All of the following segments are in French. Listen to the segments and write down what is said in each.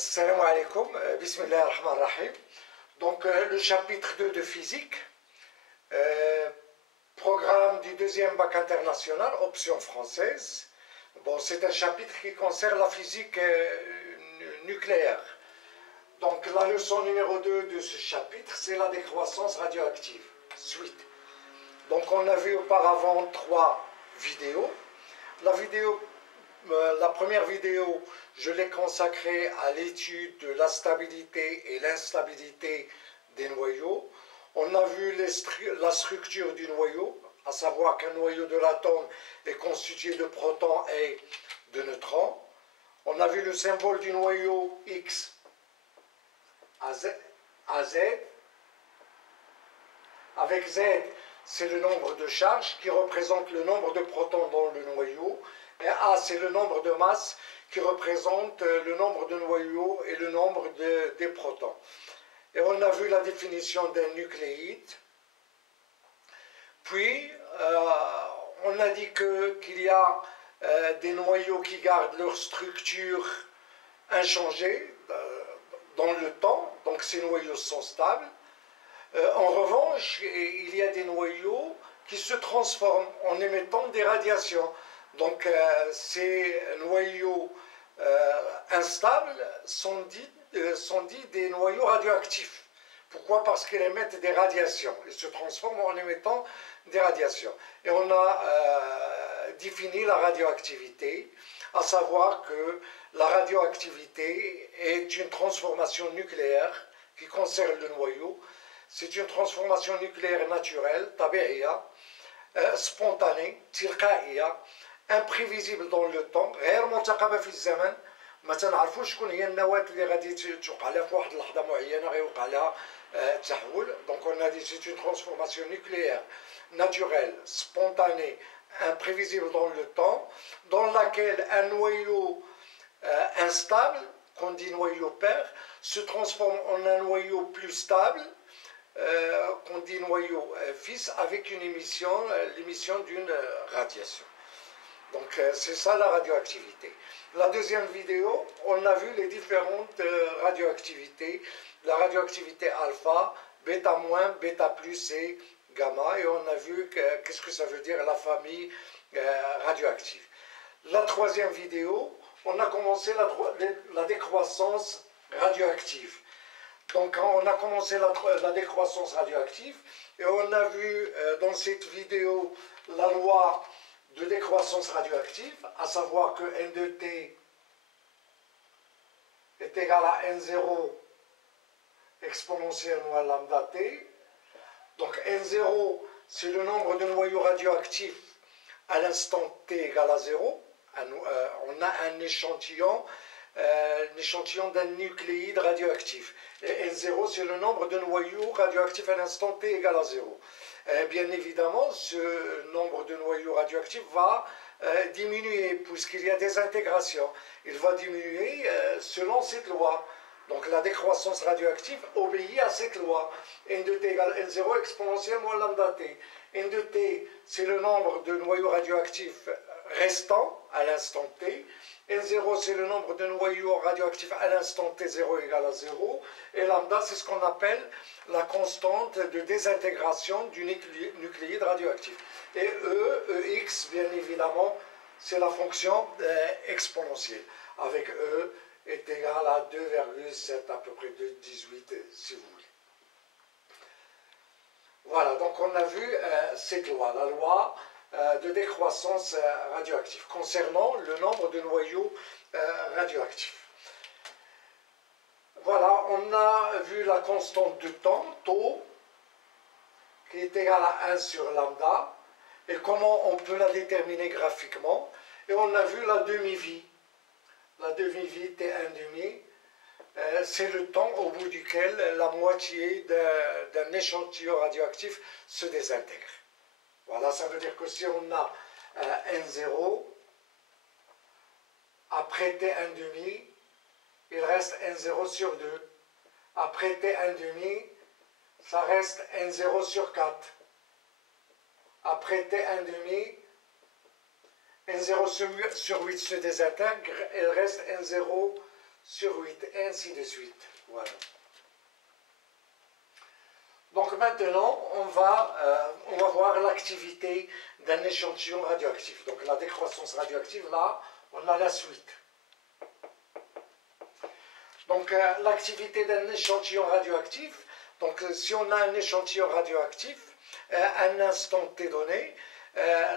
Salam alaikum, bismillah ar-Rahman ar-Rahim. Donc le chapitre 2 de physique, programme du deuxième bac international, option française. Bon, c'est un chapitre qui concerne la physique nucléaire. Donc la leçon numéro 2 de ce chapitre, c'est la décroissance radioactive. Suite. Donc on a vu auparavant 3 vidéos. La première vidéo, je l'ai consacrée à l'étude de la stabilité et l'instabilité des noyaux. On a vu la structure du noyau, à savoir qu'un noyau de l'atome est constitué de protons et de neutrons. On a vu le symbole du noyau X à Z. Avec Z, c'est le nombre de charges qui représente le nombre de protons dans le noyau. Et A, c'est le nombre de masses qui représente le nombre de noyaux et le nombre des protons. Et on a vu la définition d'un nucléide. Puis, on a dit qu'il y a des noyaux qui gardent leur structure inchangée dans le temps. Donc, ces noyaux sont stables. En revanche, il y a des noyaux qui se transforment en émettant des radiations. Donc, ces noyaux instables sont dits des noyaux radioactifs. Pourquoi? Parce qu'ils émettent des radiations. Ils se transforment en émettant des radiations. Et on a défini la radioactivité, à savoir que la radioactivité est une transformation nucléaire qui concerne le noyau. C'est une transformation nucléaire naturelle, tabi'iyya, spontanée, tilqa'iyya, imprévisible dans le temps, غير مرتقبة في الزمن. ما تنعرفوش شكون هي النواة اللي غادي توقع لها في واحد اللحظة معينة غيوقع لها تحول. Donc on a dit c'est une transformation nucléaire naturelle, spontanée, imprévisible dans le temps, dans laquelle un noyau instable, qu'on dit noyau père, se transforme en un noyau plus stable, qu'on dit noyau fils, avec une l'émission d'une radiation. Donc c'est ça la radioactivité. La deuxième vidéo, on a vu les différentes radioactivités, la radioactivité alpha, bêta moins, bêta plus et gamma, et on a vu qu'est-ce que ça veut dire la famille radioactive. La troisième vidéo, on a commencé la décroissance radioactive. Donc on a commencé la décroissance radioactive et on a vu dans cette vidéo la loi de décroissance radioactive, à savoir que N de T est égal à N0 exponentielle moins lambda T. Donc N0, c'est le nombre de noyaux radioactifs à l'instant T égal à 0. On a un échantillon d'un nucléide radioactif. Et N0, c'est le nombre de noyaux radioactifs à l'instant T égal à 0. Bien évidemment, ce nombre de noyaux radioactifs va diminuer puisqu'il y a des intégrations. Il va diminuer selon cette loi. Donc la décroissance radioactive obéit à cette loi. N de T égale N0 exponentielle moins lambda T. N de T, c'est le nombre de noyaux radioactifs restants à l'instant T. N0, c'est le nombre de noyaux radioactifs à l'instant T0 égale à 0. Et lambda, c'est ce qu'on appelle la constante de désintégration du nucléide radioactif. Et Ex, bien évidemment, c'est la fonction exponentielle. Avec E est égal à 2,7 à peu près 2,18 si vous voulez. Voilà, donc on a vu cette loi, la loi de décroissance radioactive, concernant le nombre de noyaux radioactifs. Voilà, on a vu la constante de temps, tau, qui est égale à 1 sur lambda, et comment on peut la déterminer graphiquement. Et on a vu la demi-vie. La demi-vie, T1,5, c'est le temps au bout duquel la moitié d'un échantillon radioactif se désintègre. Voilà, ça veut dire que si on a N0, après T1,5, il reste N0 sur 2. Après T1,5, ça reste N0 sur 4. Après T1,5, N0 sur 8 se désintègre, il reste N0 sur 8, et ainsi de suite. Voilà. Donc maintenant, on va voir l'activité d'un échantillon radioactif. Donc la décroissance radioactive, là, on a la suite. Donc l'activité d'un échantillon radioactif, donc si on a un échantillon radioactif, à un instant t donné,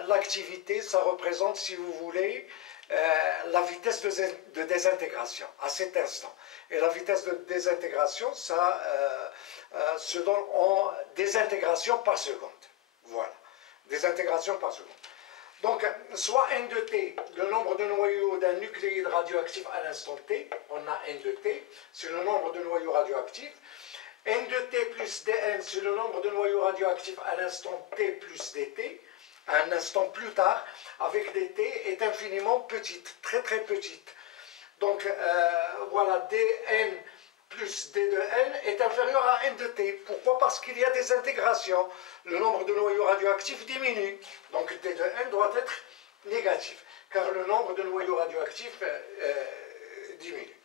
l'activité, ça représente, si vous voulez, la vitesse de désintégration à cet instant. Et la vitesse de désintégration, ça se donne en désintégration par seconde. Voilà, désintégration par seconde. Donc, soit n de t, le nombre de noyaux d'un nucléide radioactif à l'instant t, on a n de t, c'est le nombre de noyaux radioactifs. N de t plus dn, c'est le nombre de noyaux radioactifs à l'instant t plus dt, à un instant plus tard, avec dt, est infiniment petite, très très petite. Donc, voilà, dn plus d de n est inférieur à n de t. Pourquoi? Parce qu'il y a des intégrations. Le nombre de noyaux radioactifs diminue. Donc d de n doit être négatif, car le nombre de noyaux radioactifs diminue.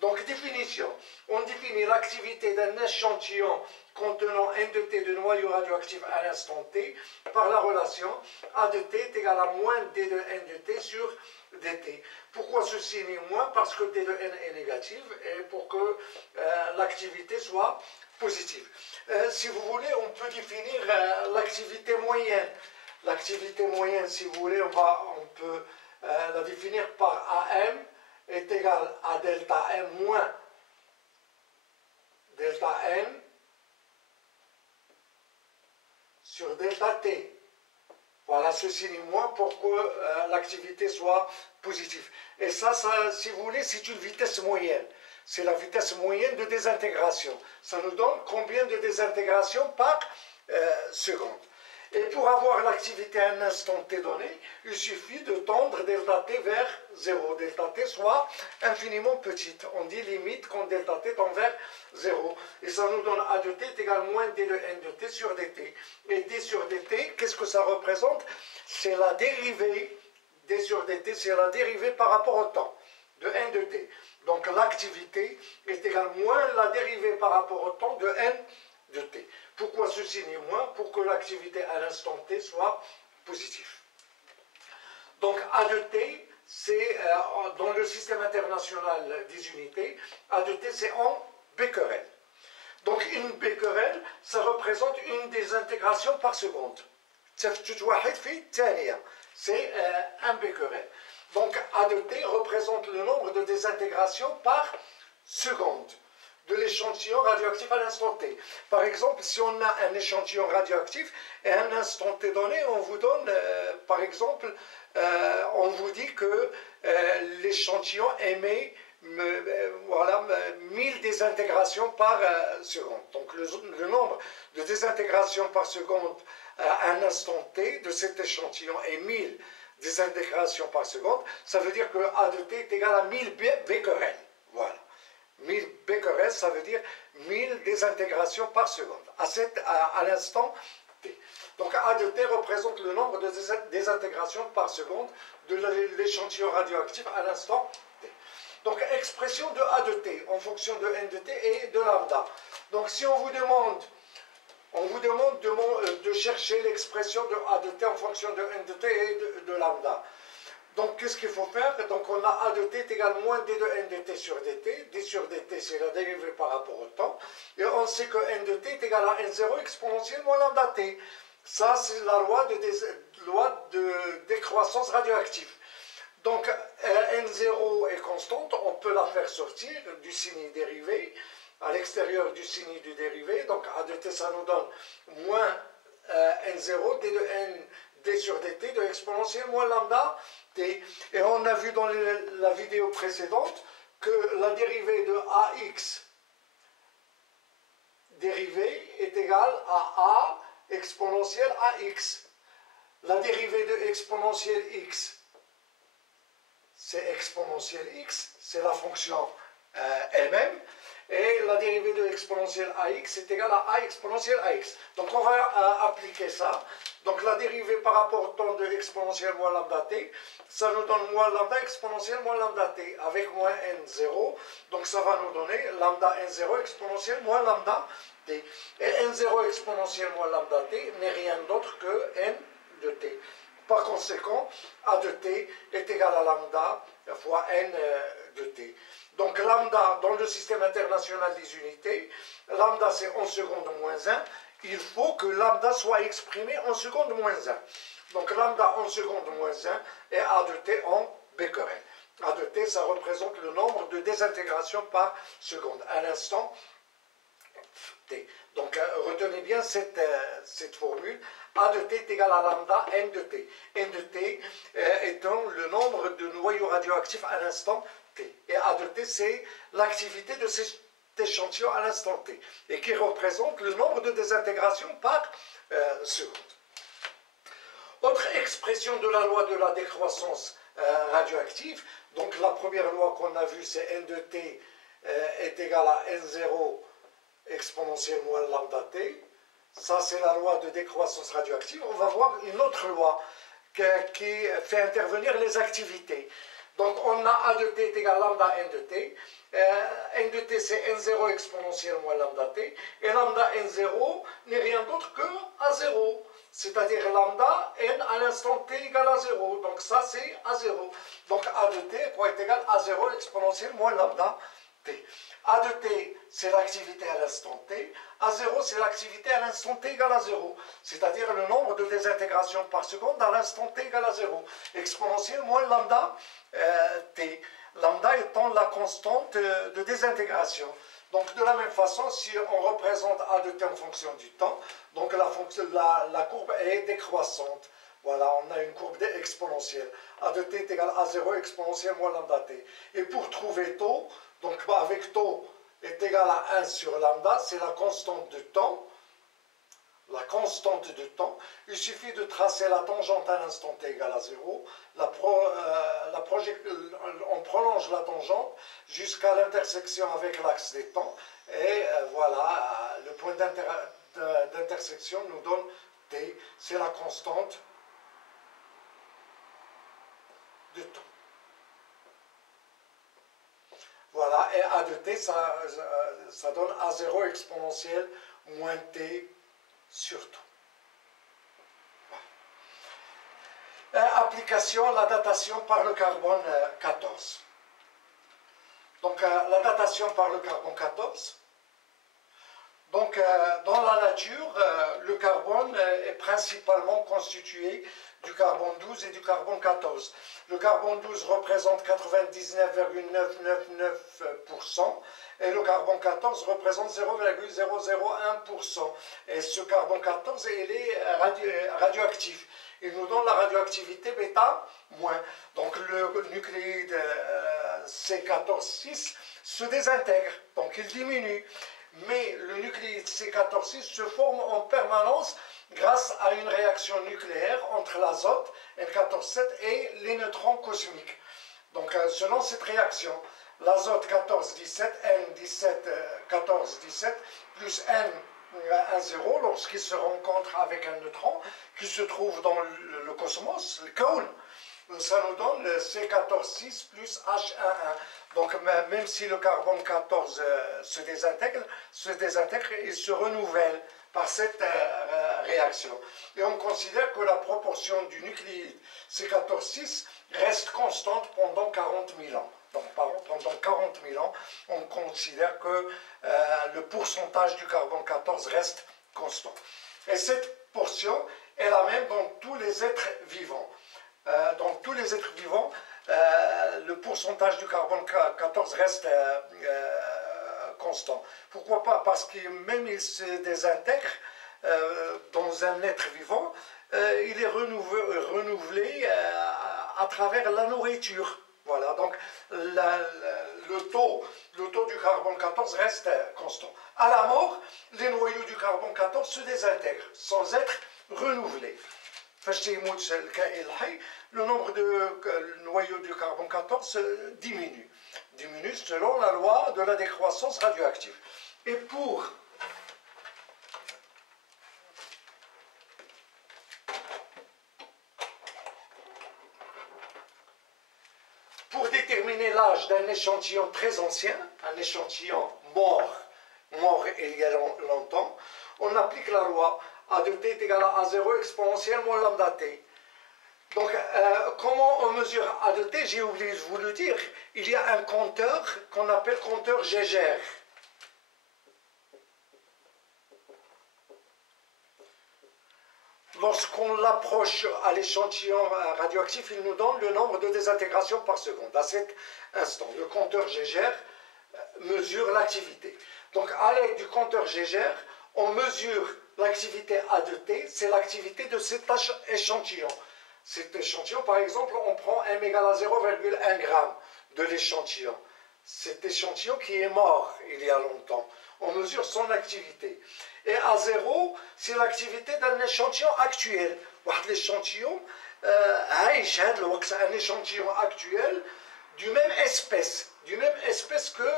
Donc définition. On définit l'activité d'un échantillon contenant n de t de noyaux radioactifs à l'instant t par la relation a de t est égal à moins d de n de t sur dt. Pourquoi ce signe moins? Parce que d de n est négative et pour que l'activité soit positive. Si vous voulez, on peut définir l'activité moyenne. L'activité moyenne, si vous voulez, on peut la définir par AM est égal à delta M moins delta N sur delta T. Voilà ce signe moins pour que l'activité soit positive. Et ça, si vous voulez, c'est une vitesse moyenne. C'est la vitesse moyenne de désintégration. Ça nous donne combien de désintégration par seconde. Et pour avoir l'activité à un instant t donné, il suffit de tendre delta t vers 0. Delta t soit infiniment petite. On dit limite quand delta t tend vers 0. Et ça nous donne a de t est égal à moins d de n de t sur dt. Et d sur dt, qu'est-ce que ça représente? C'est la dérivée, d sur dt, c'est la dérivée par rapport au temps de n de t. Donc l'activité est égale à moins la dérivée par rapport au temps de n de t. Pourquoi ce signe moins? Pour que l'activité à l'instant t soit positive. Donc A de t, c'est dans le système international des unités, A de t c'est en becquerel. Donc une becquerel, ça représente une désintegration par seconde. C'est un becquerel. Donc A de t représente le nombre de désintégrations par seconde de l'échantillon radioactif à l'instant t. Par exemple, si on a un échantillon radioactif et à un instant t donné, on vous donne, par exemple, on vous dit que l'échantillon émet 1000 désintégrations par seconde. Donc le nombre de désintégrations par seconde à un instant t de cet échantillon est 1000 désintégrations par seconde. Ça veut dire que A de t est égal à 1000 becquerels. Voilà. 1000 becquerels, ça veut dire 1000 désintégrations par seconde, à l'instant t. Donc A de t représente le nombre de désintégrations par seconde de l'échantillon radioactif à l'instant t. Donc expression de A de t en fonction de n de t et de lambda. Donc si on vous demande de chercher l'expression de A de t en fonction de n de t et de lambda. Donc, qu'est-ce qu'il faut faire? Donc, on a A de t est égal à moins d de n de t sur dt. D sur dt, c'est la dérivée par rapport au temps. Et on sait que n de t est égal à n0 exponentielle moins lambda t. Ça, c'est la loi de décroissance radioactive. Donc, n0 est constante. On peut la faire sortir du signe dérivé, à l'extérieur du signe du dérivé. Donc, A de t, ça nous donne moins n0, d de n, d sur dt de exponentielle moins lambda t. Et on a vu dans la vidéo précédente que la dérivée de ax dérivée est égale à a exponentielle ax. La dérivée de exponentielle x, c'est exponentielle x, c'est la fonction elle-même. et la dérivée de l'exponentielle AX est égale à A exponentielle AX. Donc on va appliquer ça. Donc la dérivée par rapport au temps de l'exponentielle moins lambda t, ça nous donne moins lambda exponentielle moins lambda t avec moins n0. Donc ça va nous donner lambda n0 exponentielle moins lambda t. Et n0 exponentielle moins lambda t n'est rien d'autre que n de t. Par conséquent, A de t est égal à lambda fois n de t. Donc lambda, dans le système international des unités, lambda c'est en seconde moins 1. Il faut que lambda soit exprimé en seconde moins 1. Donc lambda en seconde moins 1 et A de t en becquerel. A de t, ça représente le nombre de désintégrations par seconde à l'instant t. Donc retenez bien cette formule. A de t est égal à lambda n de t. N de t étant le nombre de noyaux radioactifs à l'instant t. Et A de t, c'est l'activité de cet échantillon à l'instant t. Et qui représente le nombre de désintégrations par seconde. Autre expression de la loi de la décroissance radioactive. Donc la première loi qu'on a vue, c'est n de t est égal à n0 exponentielle moins lambda t. Ça, c'est la loi de décroissance radioactive. On va voir une autre loi qui fait intervenir les activités. Donc, on a A de t est égal à lambda n de t. N de t, c'est n0 exponentielle moins lambda t. Et lambda n0 n'est rien d'autre que A0. C'est-à-dire lambda n à l'instant t égale à 0. Donc, ça, c'est A0. Donc, A de t est égal à 0 exponentielle moins lambda t. A de t, c'est l'activité à l'instant t. A0, c'est l'activité à l'instant t égale à 0. C'est-à-dire le nombre de désintégrations par seconde à l'instant t égale à 0. Exponentielle moins lambda t. Lambda étant la constante de désintégration. Donc de la même façon, si on représente A de t en fonction du temps, donc la courbe est décroissante. Voilà, on a une courbe exponentielle. A de t est égal à 0 exponentielle moins lambda t. Et pour trouver taux, donc avec taux est égal à 1 sur lambda, c'est la constante de temps. La constante de temps, il suffit de tracer la tangente à l'instant t égale à 0. On prolonge la tangente jusqu'à l'intersection avec l'axe des temps. Et voilà, le point d'intersection nous donne t. C'est la constante de temps. Voilà, et A de t, ça donne A0 exponentielle moins t sur temps. Voilà. Application, la datation par le carbone 14. Donc, la datation par le carbone 14. Donc, dans la nature, le carbone est principalement constitué du carbone 12 et du carbone 14. Le carbone 12 représente 99,999% et le carbone 14 représente 0,001%. Et ce carbone 14, il est radioactif. Il nous donne la radioactivité bêta moins. Donc le nucléide C14,6 se désintègre, donc il diminue. Mais le nucléide C14,6 se forme en permanence grâce à une réaction nucléaire entre l'azote N14,7 et les neutrons cosmiques. Donc selon cette réaction, l'azote 14,17, N14,17 plus N10 lorsqu'il se rencontre avec un neutron qui se trouve dans le cosmos, le cône, ça nous donne le C14,6 plus H11. Donc même si le carbone 14 se désintègre, il se renouvelle par cette réaction. Et on considère que la proportion du nucléide C14,6 reste constante pendant 40 000 ans. Donc pendant 40 000 ans, on considère que le pourcentage du carbone 14 reste constant. Et cette portion est la même dans tous les êtres vivants. Dans tous les êtres vivants, le pourcentage du carbone 14 reste constant. Pourquoi pas? Parce que même il se désintègre dans un être vivant, il est renouvelé à travers la nourriture. Voilà, donc le taux du carbone 14 reste constant. À la mort, les noyaux du carbone 14 se désintègrent sans être renouvelés. Le nombre de noyaux du carbone 14 diminue. diminue selon la loi de la décroissance radioactive. Et pour déterminer l'âge d'un échantillon très ancien, un échantillon mort il y a longtemps, on applique la loi A de t est égal à A0 exponentielle moins lambda t. Donc, comment on mesure A de t? J'ai oublié de vous le dire. Il y a un compteur qu'on appelle compteur Geiger. Lorsqu'on l'approche à l'échantillon radioactif, il nous donne le nombre de désintégrations par seconde. À cet instant, le compteur Geiger mesure l'activité. Donc, à l'aide du compteur Geiger, on mesure l'activité A de t, c'est l'activité de cet échantillon. Cet échantillon, par exemple, on prend m égale à 0,1 g de l'échantillon. Cet échantillon qui est mort il y a longtemps. On mesure son activité. Et A0, c'est l'activité d'un échantillon actuel. L'échantillon, un échantillon actuel du même espèce que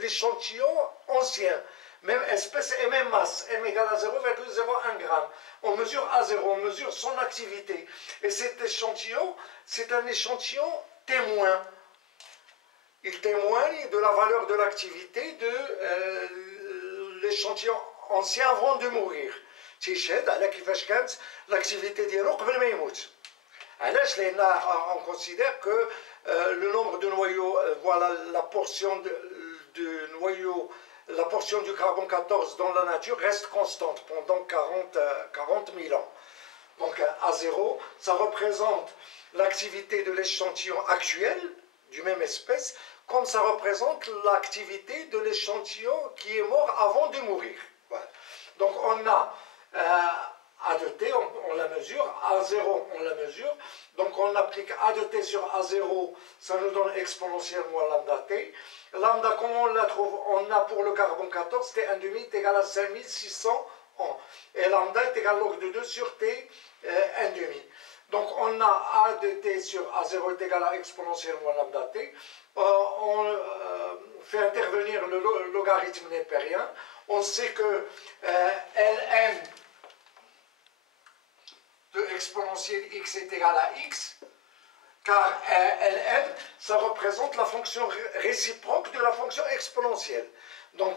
l'échantillon ancien. Même espèce et même masse, m égale à 0,01 g. On mesure A0, on mesure son activité. Et cet échantillon, c'est un échantillon témoin. Il témoigne de la valeur de l'activité de l'échantillon ancien avant de mourir. L'activité ديالو قبل ما يموت. علاش؟ لأن on considère que le nombre de noyaux, voilà la portion de noyaux, la portion du carbone 14 dans la nature reste constante pendant 40 000 ans. Donc A0, ça représente l'activité de l'échantillon actuel, du même espèce, comme ça représente l'activité de l'échantillon qui est mort avant de mourir. Voilà. Donc on a A de t, on la mesure, A0, on la mesure, donc on applique A de t sur A0, ça nous donne exponentielle moins lambda t. Lambda, comment on la trouve? On a pour le carbone 14, T1,5 est égal à 5600 ans. Et lambda est égal à log de 2 sur T1,5. Donc on a A de t sur A0 est égal à exponentielle moins lambda t. On fait intervenir le logarithme népérien. On sait que Ln de exponentielle x est égal à x, car Ln, ça représente la fonction réciproque de la fonction exponentielle. Donc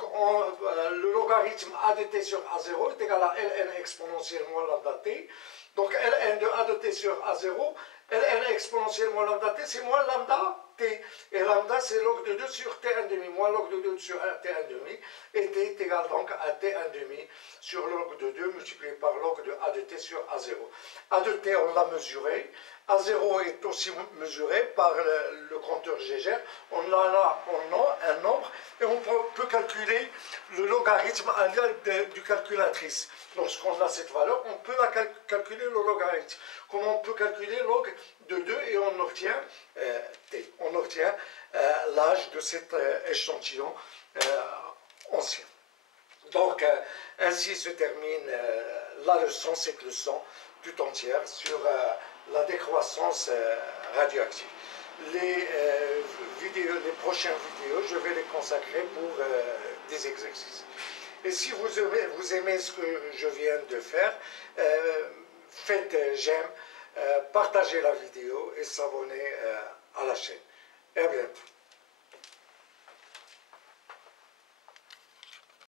le logarithme A de t sur A0 est égal à Ln exponentielle moins lambda t. Donc Ln de A de t sur A0, Ln exponentielle moins lambda t, c'est moins lambda t. Et lambda, c'est log de 2 sur T1,5, moins log de 2 sur T1,5. Et t est égal donc à T1,5 sur log de 2 multiplié par log de A de t sur A0. A de t, on l'a mesuré. A0 est aussi mesuré par le compteur Geiger. On a un nombre et on peut calculer le logarithme à l'aide du calculatrice. Lorsqu'on a cette valeur, on peut calculer le logarithme. Comment on peut calculer log de 2 et on obtient t. On obtient l'âge de cet échantillon ancien. Donc, ainsi se termine la leçon, cette leçon tout entière sur la décroissance radioactive. Les prochaines vidéos, je vais les consacrer pour des exercices. Et si vous aimez ce que je viens de faire, faites j'aime, partagez la vidéo et s'abonnez à la chaîne. Et à bientôt.